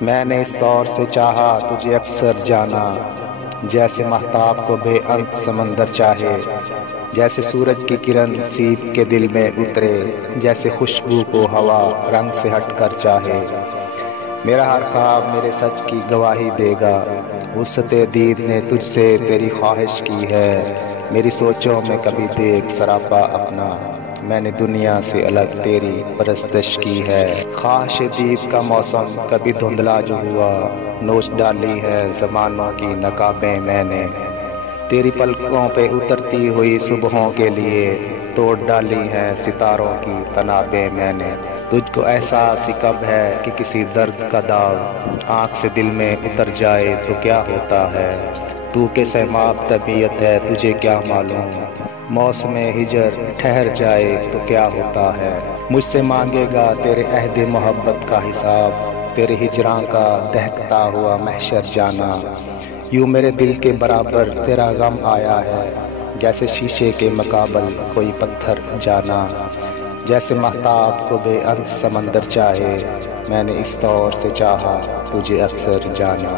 میں نے اس طور سے چاہا تجھے اکثر جانا، جیسے مہتاب کو بے انت سمندر چاہے، جیسے سورج کی کرن سیب کے دل میں اترے، جیسے خوشبو کو ہوا رنگ سے ہٹ کر چاہے۔ میرا ہر خواب میرے سچ کی گواہی دے گا، وسعت دید نے تجھ سے تیری خواہش کی ہے، میری سوچوں میں کبھی دیکھ سراپا اپنا، میں نے دنیا سے الگ تیری پرستش کی ہے۔ خواہش دید کا موسم کبھی دھندلا جو ہوا، نوچ ڈالی ہے زمانوں کی نقابیں میں نے، تیری پلکوں پہ اترتی ہوئی صبحوں کے لیے توڑ ڈالی ہے ستاروں کی تنابیں میں نے۔ تجھ کو احساس ہی کب ہے کہ کسی درد کا داغ آنکھ سے دل میں اتر جائے تو کیا ہوتا ہے، تو کہ سیماب طبیعت ہے تجھے کیا معلوم، موسم ہجر ٹھہر جائے تو کیا ہوتا ہے۔ مجھ سے مانگے گا تیرے عہد محبت کا حساب، تیرے ہجراں کا دہکتا ہوا محشر جانا، یوں میرے دل کے برابر تیرا غم آیا ہے، جیسے شیشے کے مقابل کوئی پتھر جانا، جیسے مہتاب کو بے انت سمندر چاہے، میں نے اس طور سے چاہا تجھے اکثر جانا۔